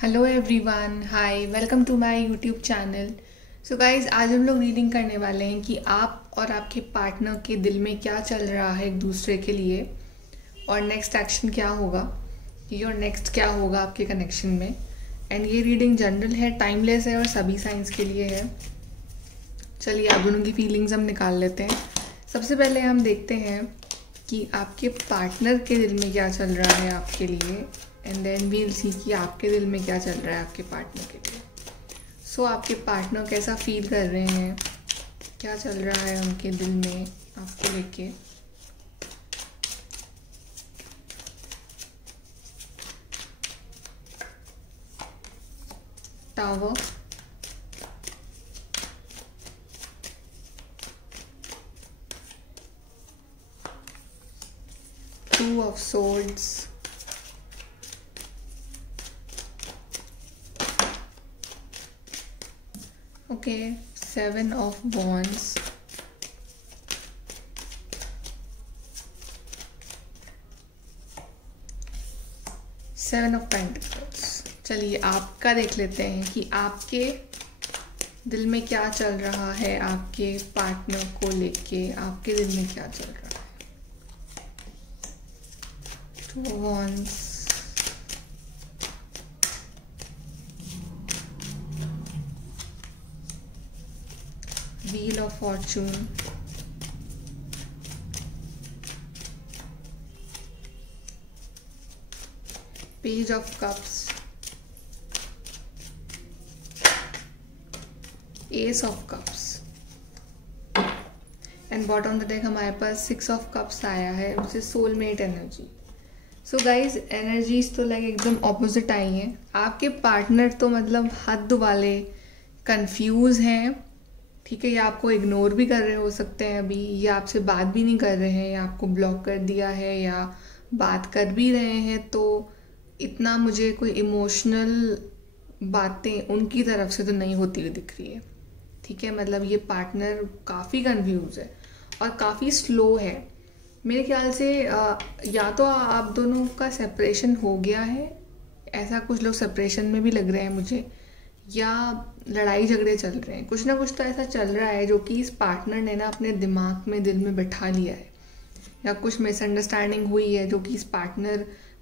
Hello everyone, hi, welcome to my YouTube channel. So guys, आज हम लोग reading करने वाले हैं कि आप और आपके पार्टनर के दिल में क्या चल रहा है एक दूसरे के लिए और नेक्स्ट एक्शन क्या होगा और नेक्स्ट क्या होगा आपके कनेक्शन में। एंड ये रीडिंग जनरल है, टाइमलेस है और सभी साइंस के लिए है। चलिए आप दोनों की फीलिंग्स हम निकाल लेते हैं। सबसे पहले हम देखते हैं कि आपके पार्टनर के दिल में क्या चल रहा है आपके लिए, एंड देन वील सी कि आपके दिल में क्या चल रहा है आपके पार्टनर के लिए। सो आपके पार्टनर कैसा फील कर रहे हैं, क्या चल रहा है उनके दिल में आपको लेके। Tower, two of swords, okay, seven of wands, seven of pentacles। चलिए आपका देख लेते हैं कि आपके दिल में क्या चल रहा है आपके पार्टनर को लेके। आपके दिल में क्या चल रहा है। Two of wands, Wheel of Fortune, Page of Cups, Ace of Cups, and bottom of the deck हमारे पास सिक्स ऑफ कप्स आया है, which is soulmate energy. So guys, energies तो लाइक एकदम ऑपोजिट आई हैं। आपके पार्टनर तो मतलब हद वाले कंफ्यूज हैं, ठीक है, या आपको इग्नोर भी कर रहे हो सकते हैं अभी, या आपसे बात भी नहीं कर रहे हैं, या आपको ब्लॉक कर दिया है, या बात कर भी रहे हैं तो इतना मुझे कोई इमोशनल बातें उनकी तरफ से तो नहीं होती हुई दिख रही है। ठीक है, मतलब ये पार्टनर काफ़ी कंफ्यूज है और काफ़ी स्लो है मेरे ख्याल से। या तो आप दोनों का सेपरेशन हो गया है, ऐसा कुछ लोग सेपरेशन में भी लग रहे हैं मुझे, या लड़ाई झगड़े चल रहे हैं। कुछ ना कुछ तो ऐसा चल रहा है जो कि इस पार्टनर ने ना अपने दिमाग में, दिल में बैठा लिया है, या कुछ मिसअंडरस्टैंडिंग हुई है जो कि इस पार्टनर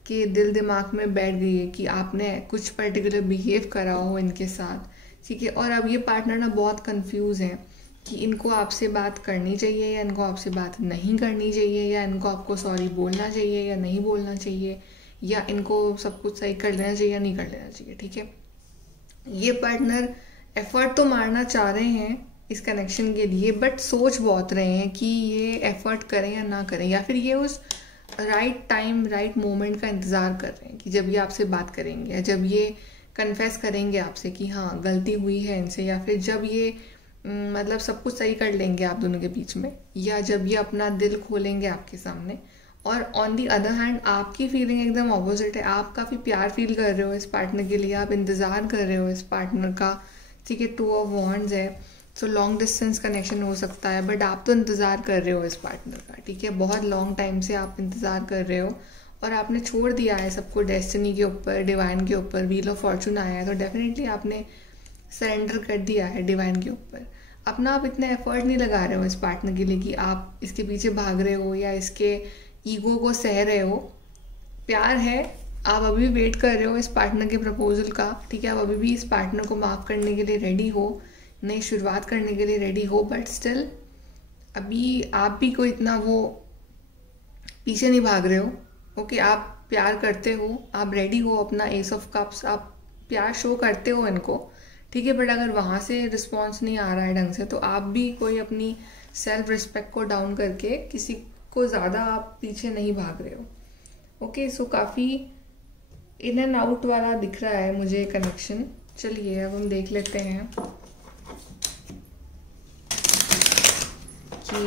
के दिल दिमाग में बैठ गई है कि आपने कुछ पर्टिकुलर बिहेव करा हो इनके साथ। ठीक है, और अब ये पार्टनर ना बहुत कंफ्यूज है कि इनको आपसे बात करनी चाहिए या इनको आपसे बात नहीं करनी चाहिए, या इनको आपको सॉरी बोलना चाहिए या नहीं बोलना चाहिए, या इनको सब कुछ सही कर लेना चाहिए या नहीं कर लेना चाहिए। ठीक है, ये पार्टनर एफर्ट तो मारना चाह रहे हैं इस कनेक्शन के लिए, बट सोच बहुत रहे हैं कि ये एफर्ट करें या ना करें, या फिर ये उस राइट टाइम, राइट मोमेंट का इंतज़ार कर रहे हैं कि जब ये आपसे बात करेंगे, या जब ये कन्फेस करेंगे आपसे कि हाँ गलती हुई है इनसे, या फिर जब ये मतलब सब कुछ सही कर लेंगे आप दोनों के बीच में, या जब ये अपना दिल खोलेंगे आपके सामने। और ऑन दी अदर हैंड आपकी फीलिंग एकदम ऑपोजिट है। आप काफ़ी प्यार फील कर रहे हो इस पार्टनर के लिए, आप इंतज़ार कर रहे हो इस पार्टनर का। ठीक है, टू ऑफ वॉन्ड्स है, सो लॉन्ग डिस्टेंस कनेक्शन हो सकता है, बट आप तो इंतज़ार कर रहे हो इस पार्टनर का। ठीक है, बहुत लॉन्ग टाइम से आप इंतज़ार कर रहे हो और आपने छोड़ दिया है सबको डेस्टिनी के ऊपर, डिवाइन के ऊपर। व्हील ऑफ फॉर्चून आया है तो डेफिनेटली आपने सरेंडर कर दिया है डिवाइन के ऊपर। अपना आप इतना एफर्ट नहीं लगा रहे हो इस पार्टनर के लिए कि आप इसके पीछे भाग रहे हो या इसके ईगो को सह रहे हो। प्यार है, आप अभी भी वेट कर रहे हो इस पार्टनर के प्रपोजल का। ठीक है, आप अभी भी इस पार्टनर को माफ़ करने के लिए रेडी हो, नई शुरुआत करने के लिए रेडी हो, बट स्टिल अभी आप भी कोई इतना वो पीछे नहीं भाग रहे हो। ओके, आप प्यार करते हो, आप रेडी हो, अपना एस ऑफ कप्स, आप प्यार शो करते हो इनको। ठीक है, बट अगर वहाँ से रिस्पॉन्स नहीं आ रहा है ढंग से, तो आप भी कोई अपनी सेल्फ रिस्पेक्ट को डाउन करके किसी को ज़्यादा आप पीछे नहीं भाग रहे हो। ओके, सो काफ़ी इन एंड आउट वाला दिख रहा है मुझे कनेक्शन। चलिए अब हम देख लेते हैं कि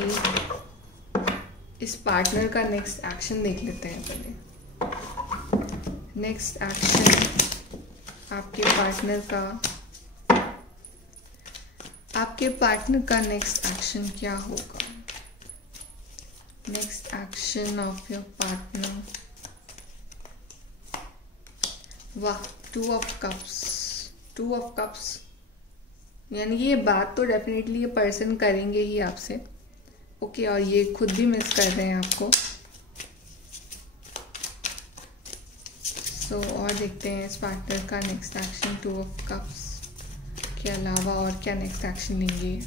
इस पार्टनर का नेक्स्ट एक्शन देख लेते हैं पहले। नेक्स्ट एक्शन आपके पार्टनर का नेक्स्ट एक्शन क्या होगा। Next action of your partner. वाह, 2 ऑफ कप्स, 2 ऑफ कप्स, यानी कि ये बात तो डेफिनेटली ये पर्सन करेंगे ही आपसे। ओके, और ये खुद भी मिस कर रहे हैं आपको। सो और देखते हैं इस पार्टनर का नेक्स्ट एक्शन 2 ऑफ कप्स के अलावा और क्या नेक्स्ट एक्शन लेंगे।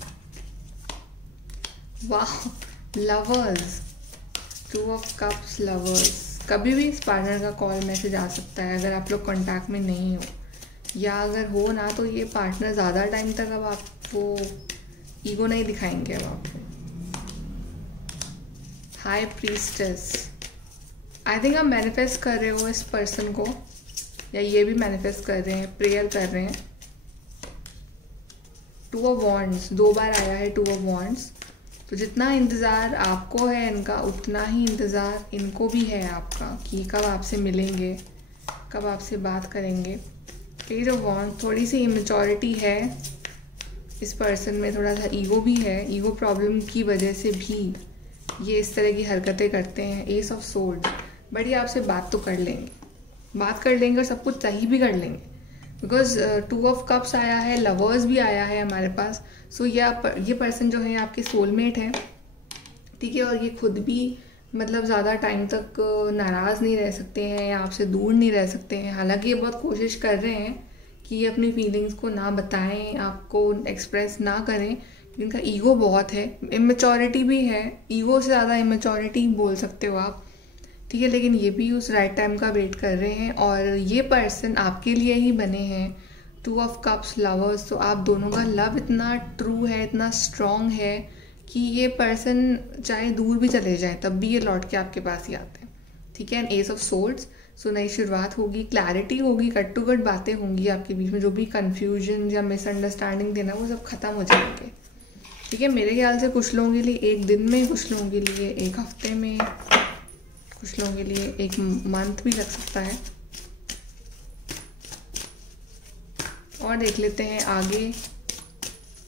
वाह, लवर्स, 2 ऑफ कप्स, लवर्स। कभी भी इस पार्टनर का कॉल मैसेज आ सकता है अगर आप लोग कांटेक्ट में नहीं हो, या अगर हो ना तो ये पार्टनर ज़्यादा टाइम तक अब आपको ईगो नहीं दिखाएंगे। अब आपको हाई प्रीस्टेस, आई थिंक आप मैनिफेस्ट कर रहे हो इस पर्सन को, या ये भी मैनिफेस्ट कर रहे हैं, प्रेयर कर रहे हैं। 2 ऑफ वॉन्ड्स 2 बार आया है, 2 ऑफ वॉन्ड्स। तो जितना इंतज़ार आपको है इनका, उतना ही इंतज़ार इनको भी है आपका कि कब आपसे मिलेंगे, कब आपसे बात करेंगे। पेज ऑफ वॉन्ड्स, थोड़ी सी इमेच्योरिटी है इस पर्सन में, थोड़ा सा ईगो भी है, ईगो प्रॉब्लम की वजह से भी ये इस तरह की हरकतें करते हैं। एस ऑफ सोर्ड, बट ये आपसे बात तो कर लेंगे, बात कर लेंगे और सब कुछ सही भी कर लेंगे, बिकॉज 2 ऑफ कप्स आया है, लवर्स भी आया है हमारे पास। सो ये पर्सन जो है आपके सोलमेट है, ठीक है, और ये खुद भी मतलब ज़्यादा टाइम तक नाराज़ नहीं रह सकते हैं या आपसे दूर नहीं रह सकते हैं। हालांकि ये बहुत कोशिश कर रहे हैं कि ये अपनी फीलिंग्स को ना बताएं, आपको एक्सप्रेस ना करें, इनका ईगो बहुत है, इमेच्योरिटी भी है, ईगो से ज़्यादा इमेच्योरिटी बोल सकते हो आप, ठीक है। लेकिन ये भी उस राइट टाइम का वेट कर रहे हैं और ये पर्सन आपके लिए ही बने हैं। 2 ऑफ कप्स, लवर्स, तो आप दोनों का लव इतना ट्रू है, इतना स्ट्रॉन्ग है कि ये पर्सन चाहे दूर भी चले जाए तब भी ये लौट के आपके पास ही आते हैं, ठीक है। एंड एस ऑफ सोर्ड्स, सो नई शुरुआत होगी, क्लैरिटी होगी, कट टू कट बातें होंगी आपके बीच में, जो भी कन्फ्यूजन या मिसअंडरस्टैंडिंग थे ना वो सब खत्म हो जाएंगे, ठीक है। मेरे ख्याल से कुछ लोगों के लिए 1 दिन में, कुछ लोगों के लिए 1 हफ्ते में, कुछ लोगों के लिए 1 मंथ भी लग सकता है। और देख लेते हैं आगे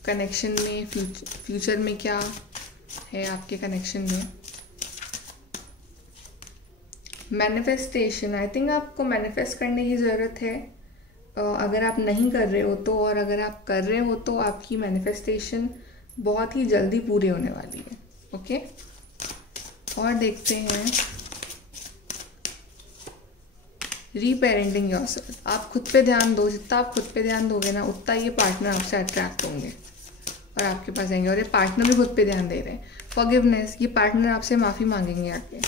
कनेक्शन में, फ्यूचर में क्या है आपके कनेक्शन में। मैनिफेस्टेशन, आई थिंक आपको मैनिफेस्ट करने की ज़रूरत है अगर आप नहीं कर रहे हो तो, और अगर आप कर रहे हो तो आपकी मैनिफेस्टेशन बहुत ही जल्दी पूरी होने वाली है। ओके, और देखते हैं रीपेरेंटिंग योरसेल्फ। आप खुद पे ध्यान दो, जितना आप खुद पे ध्यान दोगे ना उतना ये पार्टनर आपसे अट्रैक्ट होंगे और आपके पास आएंगे। और ये पार्टनर भी खुद पे ध्यान दे रहे हैं। फॉरगिवनेस, ये पार्टनर आपसे माफ़ी मांगेंगे आके,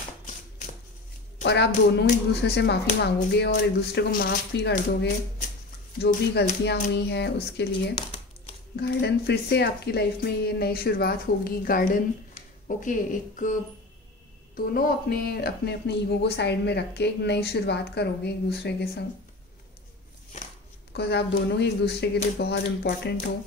और आप दोनों एक दूसरे से माफ़ी मांगोगे और एक दूसरे को माफ़ भी कर दोगे जो भी गलतियाँ हुई हैं उसके लिए। गार्डन, फिर से आपकी लाइफ में ये नई शुरुआत होगी। गार्डन, ओके, एक दोनों अपने अपने अपने ईगो को साइड में रख के एक नई शुरुआत करोगे एक दूसरे के संग, बिकॉज आप दोनों ही एक दूसरे के लिए बहुत इम्पोर्टेंट हो।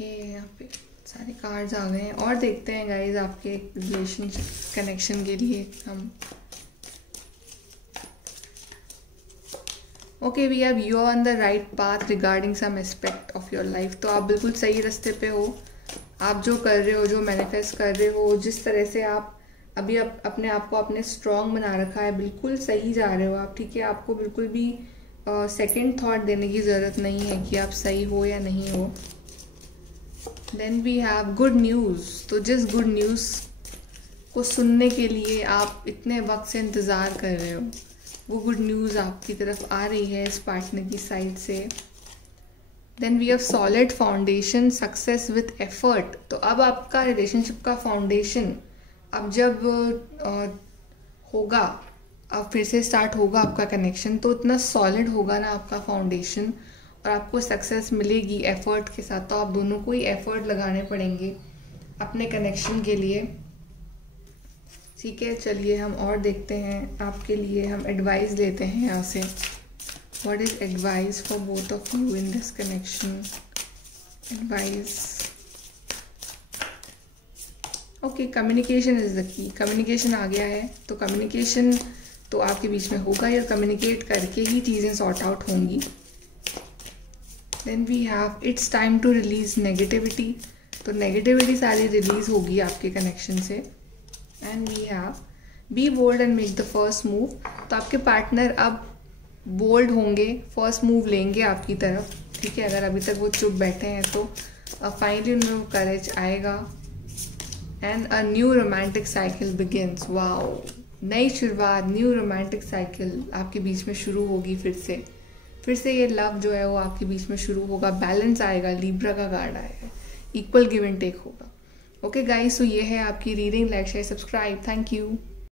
यहाँ पे सारे कार्ड्स आ गए हैं और देखते हैं गाइज आपके रिलेशनशिप कनेक्शन के लिए हम। Okay, we have you on the right path regarding some aspect of your life. तो आप बिल्कुल सही रास्ते पे हो। आप जो कर रहे हो, जो मैनिफेस्ट कर रहे हो, जिस तरह से आप अभी अपने आप को आपने स्ट्रॉन्ग बना रखा है, बिल्कुल सही जा रहे हो आप, ठीक है। आपको बिल्कुल भी सेकंड थॉट देने की ज़रूरत नहीं है कि आप सही हो या नहीं हो। Then we have good news. तो जिस गुड न्यूज़ को सुनने के लिए आप इतने वक्त से इंतज़ार कर रहे हो, वो गुड न्यूज़ आपकी तरफ आ रही है इस पार्टनर की साइड से। Then we have solid foundation, success with effort. तो अब आपका रिलेशनशिप का फाउंडेशन अब जब होगा, अब फिर से स्टार्ट होगा आपका कनेक्शन, तो इतना सॉलिड होगा ना आपका फाउंडेशन, और आपको सक्सेस मिलेगी एफर्ट के साथ। तो आप दोनों को ही एफर्ट लगाने पड़ेंगे अपने कनेक्शन के लिए, ठीक है। चलिए हम और देखते हैं आपके लिए, हम एडवाइस लेते हैं यहाँ से। What is advice for both of you in this connection? Advice, okay, communication is the key. Communication आ गया है, तो कम्युनिकेशन तो आपके बीच में होगा, या कम्युनिकेट करके ही चीज़ें सॉर्ट आउट होंगी। Then we have it's time to release negativity. तो नेगेटिविटी सारी रिलीज होगी आपके कनेक्शन से। And we have be bold and make the first move. तो आपके पार्टनर अब बोल्ड होंगे, फर्स्ट मूव लेंगे आपकी तरफ, ठीक है। अगर अभी तक वो चुप बैठे हैं तो फाइनली उनमें वो करेज आएगा and a new romantic cycle begins. Wow, नई शुरुआत, न्यू रोमांटिक साइकिल आपके बीच में शुरू होगी। फिर से ये लव जो है वो आपके बीच में शुरू होगा, बैलेंस आएगा, लिब्रा का कार्ड आएगा, इक्वल गिव एंड टेक होगा। ओके गाइस, तो ये है आपकी reading. Like share subscribe, thank you.